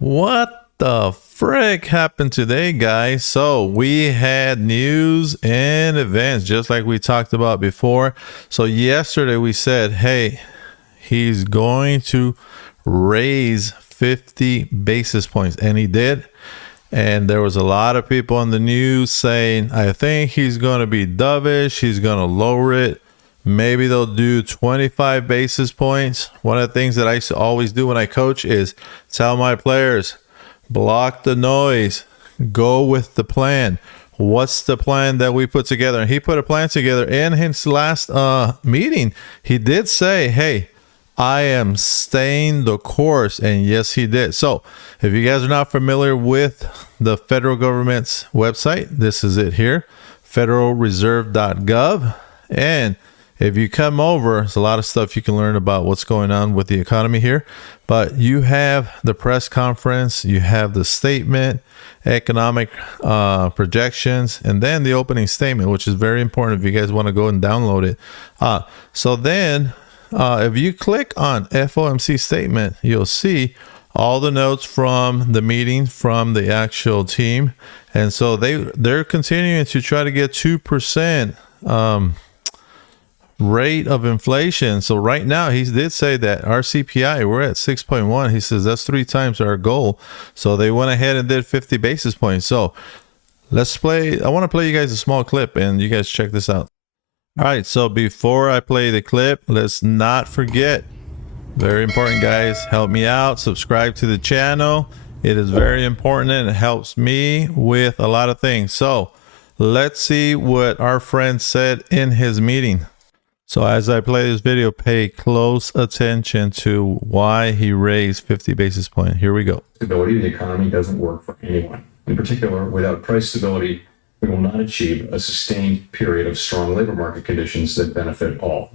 What the frick happened today, guys? So we had news and events just like we talked about before. So yesterday we said, hey, he's going to raise 50 basis points, and he did. And there was a lot of people on the news saying, I think he's going to be dovish, he's going to lower it. Maybe they'll do 25 basis points. One of the things that I used to always do when I coach is tell my players, block the noise, go with the plan. What's the plan that we put together? And he put a plan together in his last meeting. He did say, hey, I am staying the course. And yes, he did. So if you guys are not familiar with the federal government's website, this is it here, federalreserve.gov. And if you come over, there's a lot of stuff you can learn about what's going on with the economy here. But you have the press conference, you have the statement, economic projections, and then the opening statement, which is very important if you guys want to go and download it. So then if you click on FOMC statement, you'll see all the notes from the meeting from the actual team. And so they're continuing to try to get 2% rate of inflation. So right now he did say that our CPI, we're at 6.1. He says that's 3 times our goal. So they went ahead and did 50 basis points. So let's play. I want to play you guys a small clip and you guys check this out. All right. So before I play the clip, let's not forget, very important, guys, help me out. Subscribe to the channel. It is very important and it helps me with a lot of things. So let's see what our friend said in his meeting. So as I play this video, pay close attention to why he raised 50 basis points. Here we go. Stability of the economy doesn't work for anyone. In particular, without price stability, we will not achieve a sustained period of strong labor market conditions that benefit all.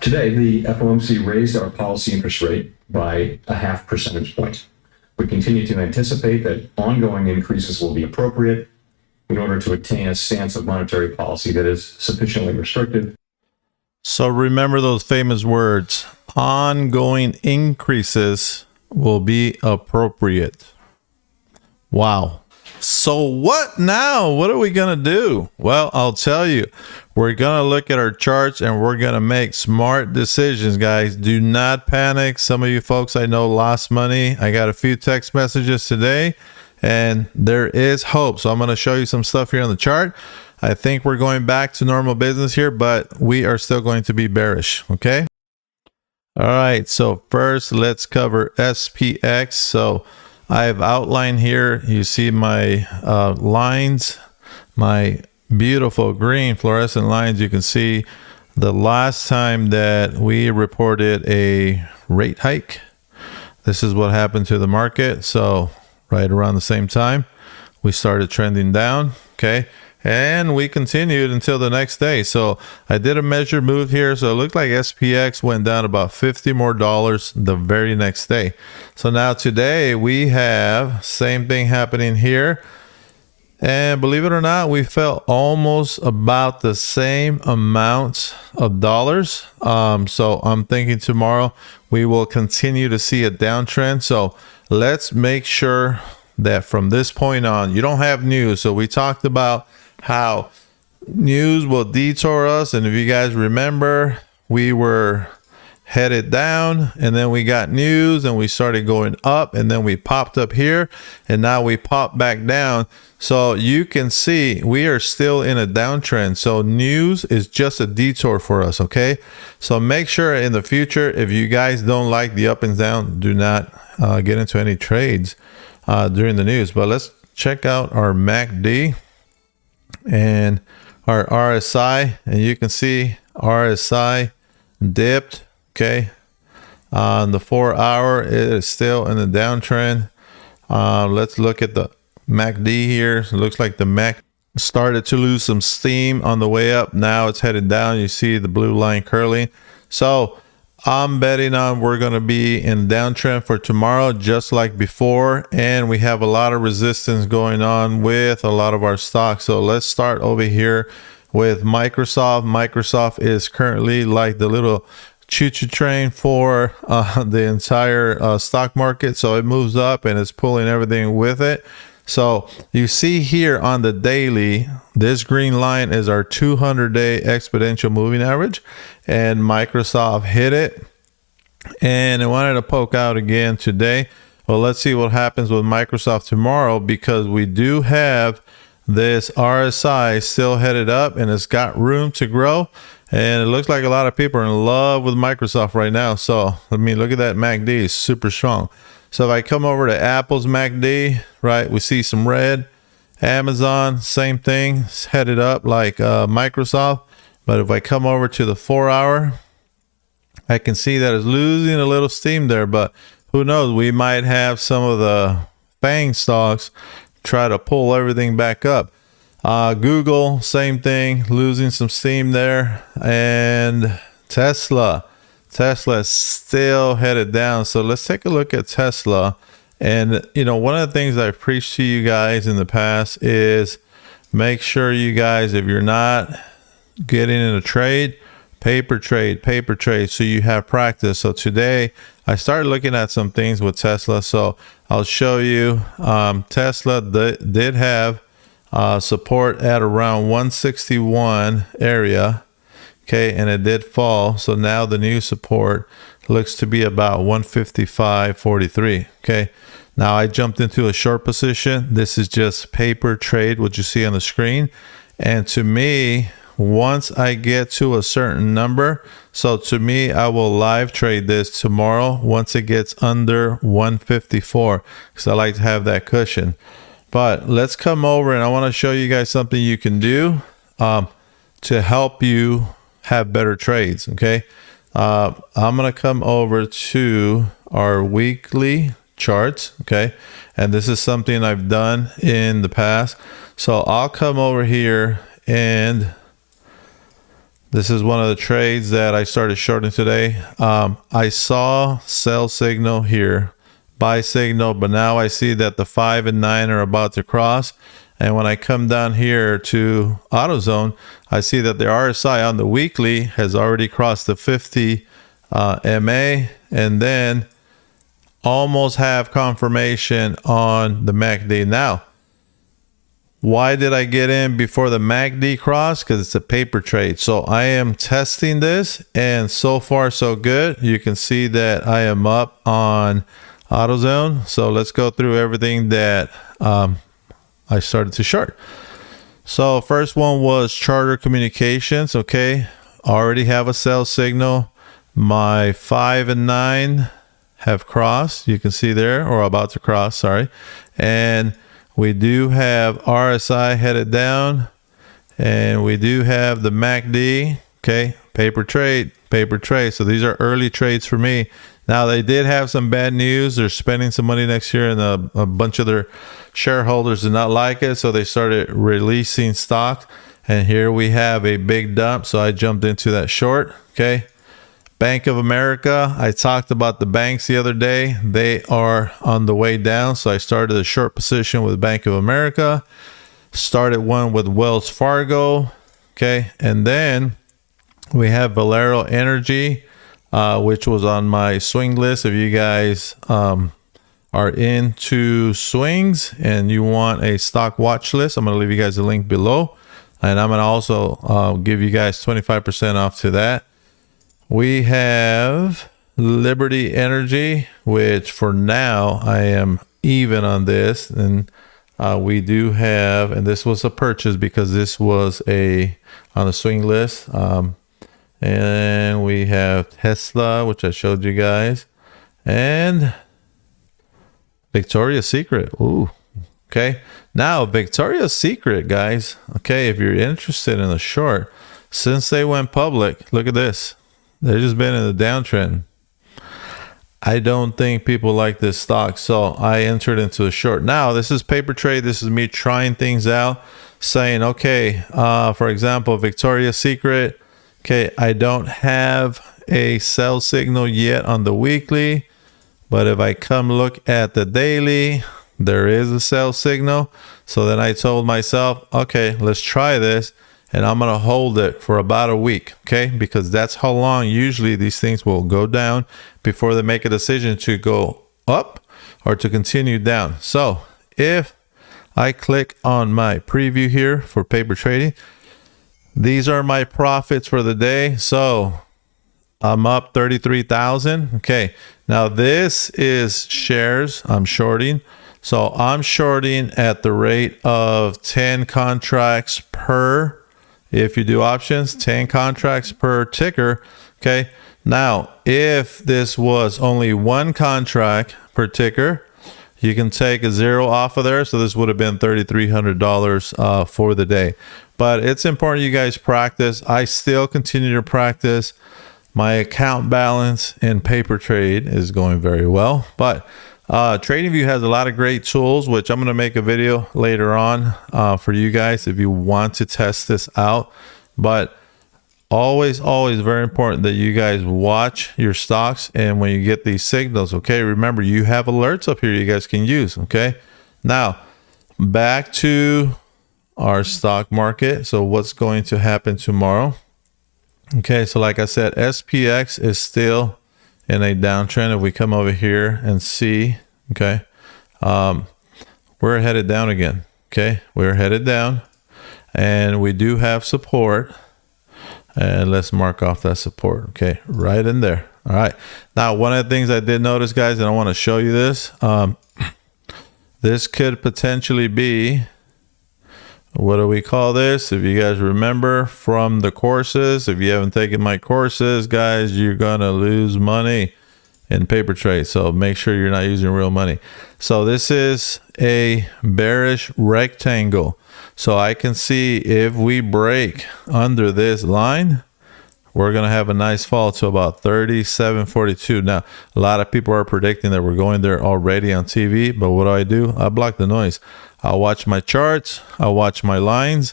Today, the FOMC raised our policy interest rate by 0.5 percentage point. We continue to anticipate that ongoing increases will be appropriate in order to attain a stance of monetary policy that is sufficiently restrictive. So remember those famous words, ongoing increases will be appropriate. Wow. So what now? What are we going to do? Well, I'll tell you, we're going to look at our charts and we're going to make smart decisions, guys. Do not panic. Some of you folks I know lost money. I got a few text messages today and there is hope. So I'm going to show you some stuff here on the chart. I think we're going back to normal business here, but we are still going to be bearish. Okay. All right. So first let's cover SPX. So I've outlined here, you see my lines, my beautiful green fluorescent lines. You can see the last time that we reported a rate hike, this is what happened to the market. So right around the same time, we started trending down. Okay. And we continued until the next day. So I did a measured move here. So it looked like SPX went down about $50 more the very next day. So now today we have same thing happening here. And believe it or not, we fell almost about the same amount of dollars. So I'm thinking tomorrow we will continue to see a downtrend. So let's make sure that from this point on, you don't have news. So we talked about how news will detour us. And if you guys remember, we were headed down and then we got news and we started going up and then we popped up here and now we popped back down. So you can see we are still in a downtrend. So news is just a detour for us. Okay. So make sure in the future, if you guys don't like the up and down, do not get into any trades during the news. But let's check out our MACD and our RSI, and you can see RSI dipped. Okay, on the 4-hour it is still in the downtrend. Let's look at the MACD here. It looks like the MAC started to lose some steam on the way up. Now it's headed down. You see the blue line curling. So I'm betting on we're going to be in downtrend for tomorrow, just like before. And we have a lot of resistance going on with a lot of our stocks. So let's start over here with Microsoft. Microsoft is currently like the little choo-choo train for the entire stock market. So it moves up and it's pulling everything with it. So you see here on the daily, this green line is our 200-day exponential moving average, and Microsoft hit it, and it wanted to poke out again today. Well, let's see what happens with Microsoft tomorrow, because we do have this RSI still headed up and it's got room to grow. And it looks like a lot of people are in love with Microsoft right now. So, I mean, look at that MACD, it's super strong. So if I come over to Apple's MACD, right, we see some red. Amazon, same thing, it's headed up like Microsoft. But if I come over to the 4-hour, I can see that it's losing a little steam there, but who knows? We might have some of the FANG stocks try to pull everything back up. Google, same thing, losing some steam there. And Tesla is still headed down. So let's take a look at Tesla. And, you know, one of the things I've preached to you guys in the past is make sure you guys, if you're not getting in a trade, paper trade, so you have practice. So today I started looking at some things with Tesla. So I'll show you. Tesla did have support at around 161 area. Okay, and it did fall. So now the new support looks to be about 155.43. Okay, now I jumped into a short position. This is just paper trade, what you see on the screen. And to me, once I get to a certain number, so to me, I will live trade this tomorrow once it gets under 154, because I like to have that cushion. But let's come over and I want to show you guys something you can do to help you have better trades. Okay, I'm gonna come over to our weekly charts. Okay, and this is something I've done in the past. So I'll come over here, and this is one of the trades that I started shorting today. I saw sell signal here, buy signal, but now I see that the 5 and 9 are about to cross. And when I come down here to AutoZone, I see that the RSI on the weekly has already crossed the 50 MA, and then almost have confirmation on the MACD. Now, why did I get in before the MACD cross? Because it's a paper trade. So I am testing this, and so far so good. You can see that I am up on AutoZone. So let's go through everything that I started to short. So first one was Charter Communications. Okay, already have a sell signal. My 5 and 9 have crossed. You can see there, or about to cross, sorry. And we do have RSI headed down, and we do have the MACD. Okay, paper trade. So these are early trades for me. Now, they did have some bad news. They're spending some money next year, and a bunch of their shareholders did not like it, so they started releasing stock. And here we have a big dump, so I jumped into that short. Okay, Bank of America, I talked about the banks the other day. They are on the way down, so I started a short position with Bank of America, started one with Wells Fargo. Okay, and then we have Valero Energy, which was on my swing list. If you guys are into swings and you want a stock watch list, I'm going to leave you guys a link below, and I'm going to also give you guys 25% off to that. We have Liberty Energy, which for now I am even on this, and we do have, and this was a purchase because this was on the swing list. And we have Tesla, which I showed you guys, and Victoria's Secret. Ooh, okay. Now, Victoria's Secret, guys. Okay, if you're interested in a short, since they went public, look at this. They've just been in the downtrend. I don't think people like this stock, so I entered into a short. Now, this is paper trade. This is me trying things out, saying, okay, for example, Victoria's Secret. Okay, I don't have a sell signal yet on the weekly, but if I come look at the daily, there is a sell signal. So then I told myself, okay, let's try this. and I'm going to hold it for about a week. Okay. Because that's how long usually these things will go down before they make a decision to go up or to continue down. So if I click on my preview here for paper trading, these are my profits for the day. So I'm up 33,000. Okay. Now this is shares I'm shorting. So I'm shorting at the rate of 10 contracts per, if you do options, 10 contracts per ticker. Okay. Now, if this was only one contract per ticker, you can take a zero off of there. So this would have been $3,300 for the day. But it's important you guys practice. I still continue to practice. My account balance in paper trade is going very well. But TradingView has a lot of great tools, which I'm going to make a video later on for you guys if you want to test this out. But always very important that you guys watch your stocks, and when you get these signals, okay, remember you have alerts up here you guys can use. Okay, now back to our stock market. So what's going to happen tomorrow? Okay, so like I said, SPX is still in a downtrend. If we come over here and see, okay, we're headed down again. Okay, we're headed down, and we do have support. And let's mark off that support. Okay, right in there. All right. Now, one of the things I did notice, guys, and I want to show you this. This could potentially be, what do we call this? If you guys remember from the courses, if you haven't taken my courses, guys, you're going to lose money in paper trade. So make sure you're not using real money. So this is a bearish rectangle. So I can see if we break under this line, we're going to have a nice fall to about 37.42. Now, a lot of people are predicting that we're going there already on TV, but what do? I block the noise. I'll watch my charts, I'll watch my lines,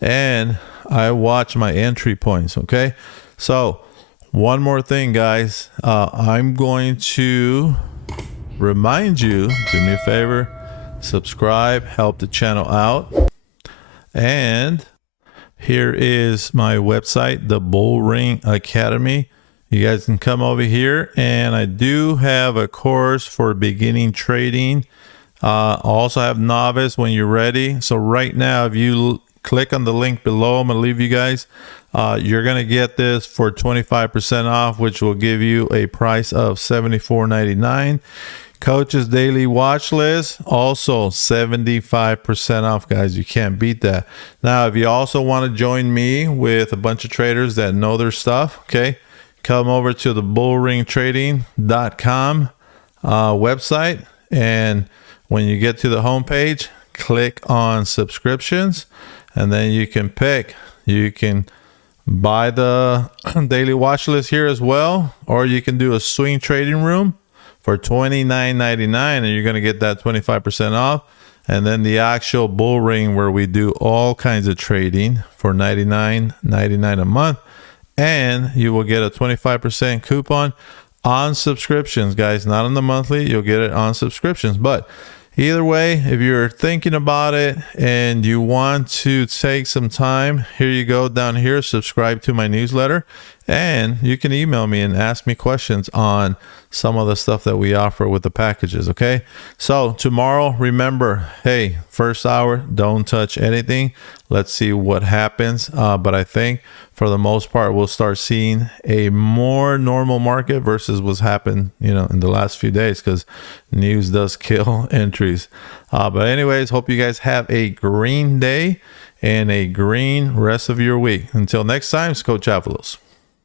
and I watch my entry points. Okay. So one more thing, guys, I'm going to remind you, do me a favor, subscribe, help the channel out. And here is my website, the Bull Ring Academy. You guys can come over here, and I do have a course for beginning trading. Also have novice when you're ready. So right now, if you click on the link below, I'm gonna leave you guys. You're gonna get this for 25% off, which will give you a price of $74.99. Coach's daily watch list, also 75% off, guys. You can't beat that. Now, if you also want to join me with a bunch of traders that know their stuff, okay, come over to the bullringtrading.com website, and when you get to the homepage, click on subscriptions, and then you can pick. You can buy the daily watch list here as well, or you can do a swing trading room for $29.99, and you're going to get that 25% off. And then the actual Bull Ring, where we do all kinds of trading, for $99.99 a month, and you will get a 25% coupon on subscriptions, guys. Not on the monthly, you'll get it on subscriptions. But either way, if you're thinking about it and you want to take some time, here you go down here, subscribe to my newsletter, and you can email me and ask me questions on some of the stuff that we offer with the packages. Okay, so tomorrow, remember, hey, first hour, don't touch anything. Let's see what happens. But I think for the most part, we'll start seeing a more normal market versus what's happened, in the last few days, because news does kill entries. But anyways, hope you guys have a green day and a green rest of your week. Until next time, it's Coach Avalos.